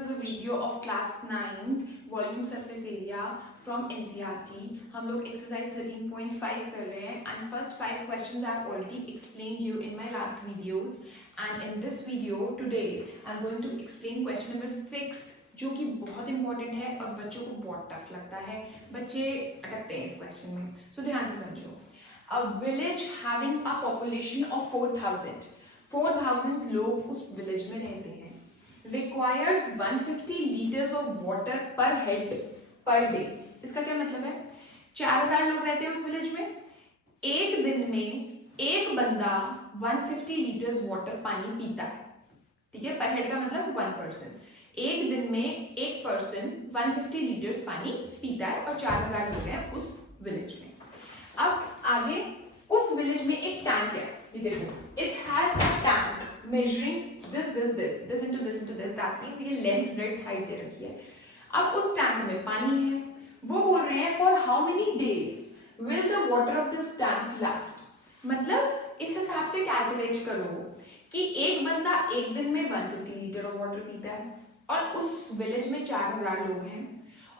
is a video of class 9 volume surface area from NCERT. हम लोग exercise 13.5 कर रहे हैं and first 5 questions I have already explained you in my last videos and in this video today I am going to explain question number 6 जो कि बहुत important है और बच्चों को बहुत टफ लगता है, बच्चे अटकते हैं इस क्वेश्चन में. सो ध्यान से समझो. A village having a population of 4,000 लोग उस विलेज में रहते हैं. Requires 150 liters of water per head per day. इसका क्या मतलब है? 4,000 लोग रहते हैं उस विलेज में. एक दिन में एक बंदा 150 लीटर्स वाटर पानी पीता है. ठीक है, पर हेड का मतलब 1 पर्सन. एक दिन में एक पर्सन 150 लीटर्स पानी पीता है और 4,000 लोग हैं उस विलेज में. अब आगे उस विलेज में एक टैंक है. ये देखो, it has a tank measuring this into this. That means ये लेंथ ब्रेड्थ हाइट दे रखी है. अब उस टैंक में पानी है. वो बोल रहे हैं for how many days will the water of this tank last. मतलब इस हिसाब से कैलकुलेट करो कि एक बंदा एक दिन में 150 लीटर ऑफ वाटर पीता है और उस विलेज में 4,000 लोग हैं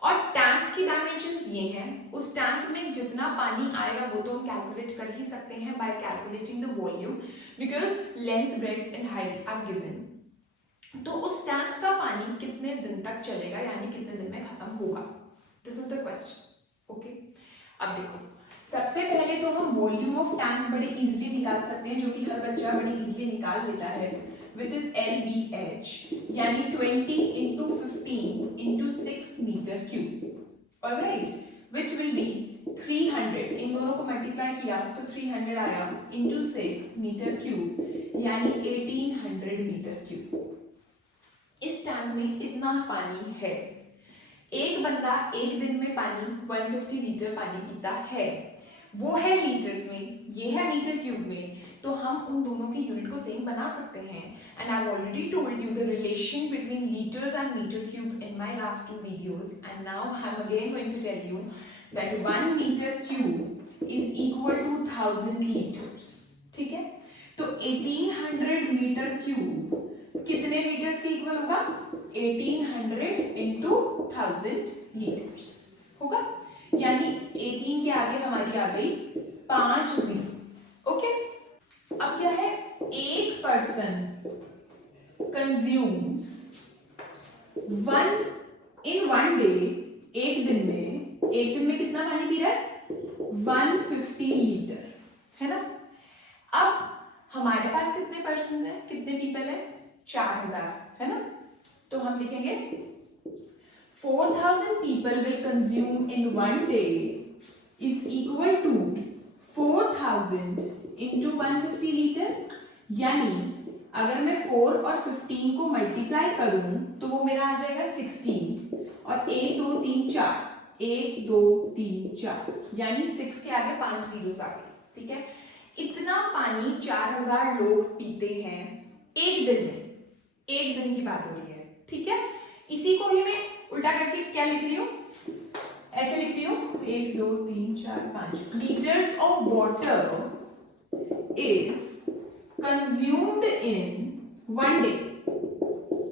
और टैंक की डायमेंशंस ये हैं. उस टैंक में जितना पानी आएगा वो तो हम कैलकुलेट कर ही सकते हैं by calculating the volume because length breadth and height are given. तो उस टैंक का पानी कितने दिन तक चलेगा, यानी कितने दिन में खत्म होगा. This is the question. Okay, अब देखो, सबसे पहले तो हम वॉल्यूम ऑफ टैंक बड़े इजीली निकाल सकते हैं, जो कि हर बच्चा बड़े इजीली निकाल लेता है, which is LBH, यानी 20 into 15 into 6 meter cube. Alright, which will be 300. इन दोनों को मल्टीप्लाई किया तो 300 आया into 6 meter cube, यानी 1800 meter cube. इस टैंक में इतना पानी है. एक बंदा एक दिन में पानी 150 लीटर पानी पीता है. वो है लीटर्स में, ये है मीटर क्यूब में. तो हम उन दोनों की यूनिट को सेम बना सकते हैं. And I have already told you the relation between litres and metre cube in my last 2 videos. And now I am again going to tell you that 1 metre cube is equal to 1000 litres. ठीक है, तो 1800 metre cube कितने litres के इक्वल होगा? 1800 into 1000 litres होगा. यानी 18 के आगे हमारी आ गई 5 जीरो. ओके, अब क्या है? एक पर्सन कंज्यूम्स इन वन डे, एक दिन में कितना पानी पी रहा है? 150 लीटर, है ना. अब हमारे पास कितने पर्सन है, कितने पीपल है? 4,000, है ना. तो हम लिखेंगे 4,000 people will consume in one day is equal to 4,000 into 150 litre. यानी अगर मैं 4 और 15 को मल्टीप्लाई करूं तो वो मेरा आ जाएगा 16 और 1 2 3 4, 1 2 3 4, यानी 6 के आगे 5 जीरोस आ गए. ठीक है, इतना पानी 4,000 लोग पीते हैं एक दिन में. एक दिन की बात हो रही है. ठीक है, इसी को ही मैं उल्टा करके क्या लिख रही हूँ? ऐसे लिख रही हूँ 1 2 3 4 5 litres of water is consumed in one day.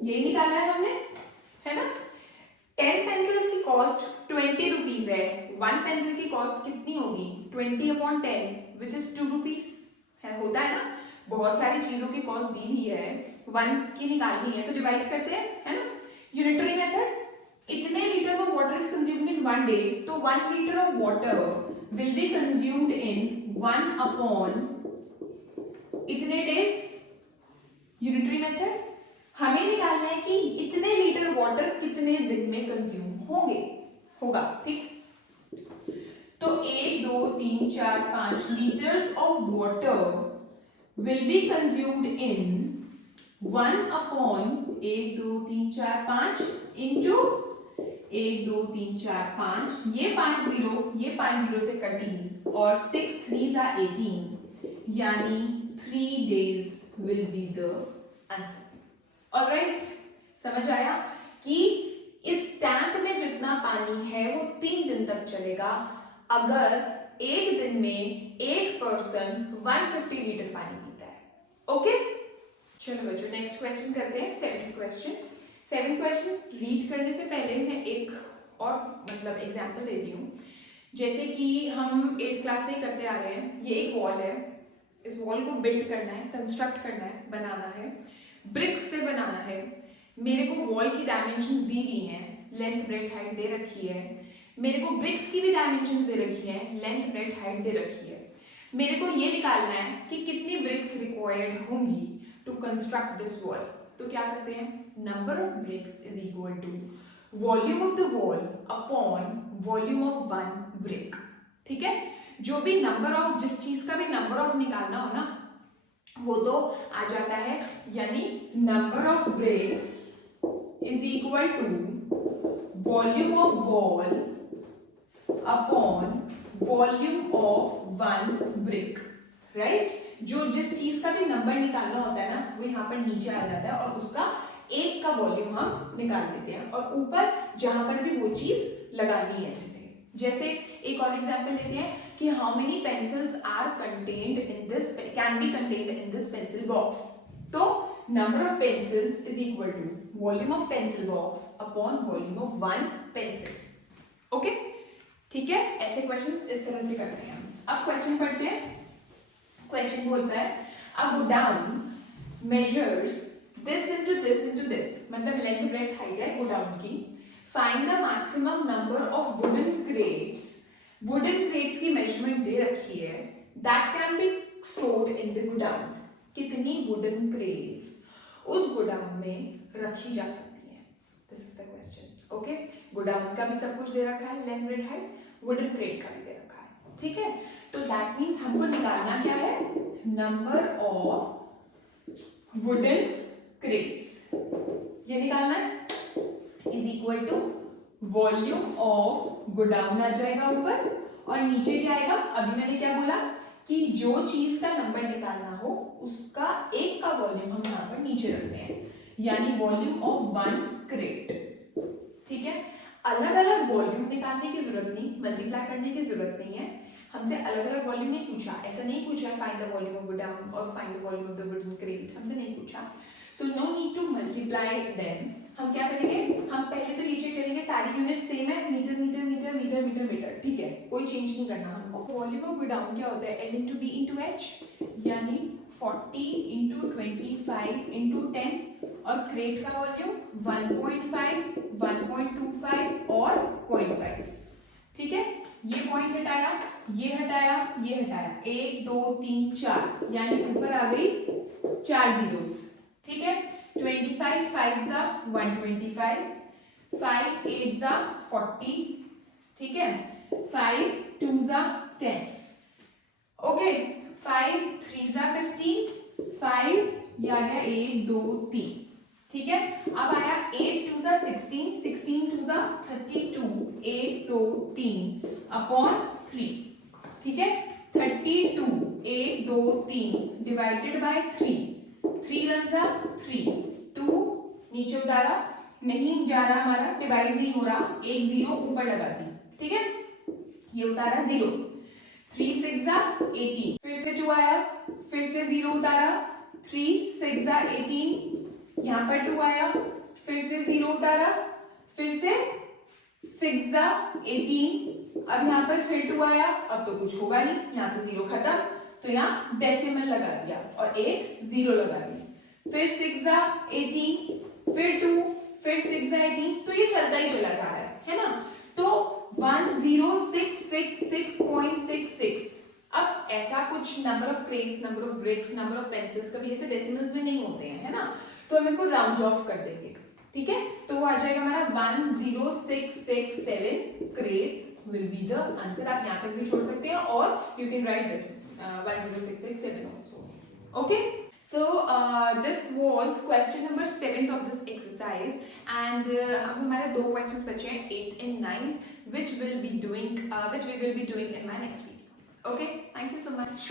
ये निकाला है हमने, है ना. 10 पेंसिल्स की कॉस्ट 20 रुपीज है. 1 पेंसिल की कॉस्ट कितनी होगी? 20/10 विच इज 2 रुपीज है. होता है ना, बहुत सारी चीजों की कॉस्ट दी ही है, 1 की निकालनी है तो डिवाइड करते हैं, है ना. Unitary method. इतने litres of water is consumed in one day, तो 1 litre of water will be consumed in 1 upon इतने डेज. Unitary method. हमें निकालना है कि इतने लीटर वाटर कितने दिन में कंज्यूम होगा. ठीक, तो 1 2 3 4 5 litres of water will be consumed in 1 upon 1 2 3 4 5 into 1 2 3 4 5. ये 5 जीरो से कटी और 6 3s are 18, यानी 3 days will be the answer. Alright, समझ आया कि इस टैंक में जितना पानी है वो 3 दिन तक चलेगा अगर एक दिन में एक पर्सन 150 लीटर पानी पीता है. ओके, चलो बच्चों नेक्स्ट क्वेश्चन करते हैं. 7th question. 7 क्वेश्चन रीड करने से पहले मैं एक और मतलब एग्जांपल देती हूँ। जैसे कि हम 8th क्लास से ही करते आ रहे हैं, ये एक वॉल है, इस वॉल को बिल्ड करना है, कंस्ट्रक्ट करना है, बनाना है, ब्रिक्स से बनाना है। मेरे को वॉल की डायमेंशंस दी हुई हैं, लेंथ ब्रेथ हाइट दे रखी है। मेरे को ब्रिक्स की भी डायमेंशंस दे रखी है, लेंथ ब्रेथ हाइट दे रखी है। मेरे को ये निकालना है कि कितनी ब्रिक्स रिक्वायर्ड होंगी टू कंस्ट्रक्ट दिस वॉल। तो क्या करते हैं, number of bricks is equal to volume of the wall upon volume of one brick. ठीक है, जो भी नंबर ऑफ, जिस चीज का भी नंबर ऑफ निकालना हो ना, वो तो आ जाता है, यानी number of bricks is equal to volume of wall upon volume of one brick, right. जो जिस चीज का भी नंबर निकालना होता है ना, वो यहाँ पर नीचे आ जाता है और उसका एक का वॉल्यूम हम निकाल लेते हैं और ऊपर जहां पर भी वो चीज लगानी है। जैसे एक और एग्जांपल लेते हैं कि how many pencils are contained in this, can be contained in this pencil box. तो number of pencils is equal to volume of pencil box upon volume of one pencil. Okay, ठीक है, ऐसे questions इस तरह से करते हैं। अब क्वेश्चन पढ़ते हैं। क्वेश्चन बोलता है a godown measures this into this, मतलब लेंथ ब्रेथ हाइट है गोडाउन की। Find the maximum number of wooden crates, wooden crates की मेजरमेंट दे रखी है, that can be stored in the godown. कितनी वुडन क्रेट्स उस गोडाउन में रखी जा सकती है, this is the question. Okay, godown का भी सब कुछ दे रखा है, length breadth height, wooden crate का भी दे रखा है। ठीक है, तो दैट मीन्स हमको निकालना क्या है, नंबर ऑफ वुडन क्रेट्स, ये निकालना है, is equal to volume of godown आ जाएगा ऊपर, और नीचे क्या आएगा, अभी मैंने क्या बोला कि जो चीज का नंबर निकालना हो उसका एक का वॉल्यूम हम यहाँ पर नीचे रखते हैं, यानी वॉल्यूम ऑफ वन क्रेट। ठीक है, अलग अलग वॉल्यूम निकालने की जरूरत नहीं, मल्टीप्लाई करने की जरूरत नहीं है, हमसे अलग अलग वॉल्यूम नहीं पूछा, ऐसा नहीं पूछा find the volume of godown और find the volume of the wooden crate, हमसे नहीं पूछा। So no need to multiply them. हम क्या करेंगे, हम पहले तो नीचे करेंगे, सारी यूनिट सेम है, metre metre metre metre metre metre, ठीक है, कोई चेंज नहीं करना हमको। वॉल्यूम ऑफ गोडाउन क्या होता है, L into B into H, यानी 40 इंटू 25 इंटू 10, और क्रेट का वॉल्यूम 1.5, 1.25 और 0.5। ठीक है, ये पॉइंट हटाया, ये हटाया, ये हटाया, 1 2 3 4, यानी ऊपर आ गई 4 जीरोस। ठीक है, 25 5 जा 125, 5 8 जा 40, ठीक है, 5 2 जा 10, ओके, 5 3 जा 15, 5 ये आ गया 1 2 3। ठीक है, अब आया 8 2 जा 16, 16 2 जा 32, 1 2 3 अपॉन 3। ठीक है, 32 1 2 3 डिवाइडेड बाय 3, 3 1 जा 3, 2 नीचे उतारा, नहीं जा रहा हमारा, डिवाइड नहीं हो रहा, एक जीरो ऊपर लगा दी। ठीक है, ये उतारा 0, 3 6 जा 18, फिर से 2 आया, फिर से 0 उतारा, 3 6 जा 18, यहाँ पर 2 आया, फिर से 0 उतारा, फिर से 6 जा 18, अब यहाँ पर फिर 2 आया, अब तो कुछ होगा नहीं, यहाँ तो 0 खत्म, तो यहाँ डेसिमल लगा दिया और एक 0 लगा दी, फिर 6 जा 18, फिर 2, फिर 6 जा 18, तो ये चलता ही चला जा रहा है ना। तो 1066.66। अब ऐसा कुछ number of crates, number of BRICS, number of pencils कभी ऐसे डेसिमल्स में नहीं होते हैं, है ना, तो हम इसको राउंड ऑफ कर देंगे। ठीक है, तो वो आ जाएगा हमारा 10667 crates will be the answer. आप यहाँ तक भी छोड़ सकते हैं और you can write this 10667 also. Okay, so this was question number 7th of this exercise, and अब हमारे दो questions बचे हैं 8th and 9th, which we will be doing in my next video. Okay, thank you so much.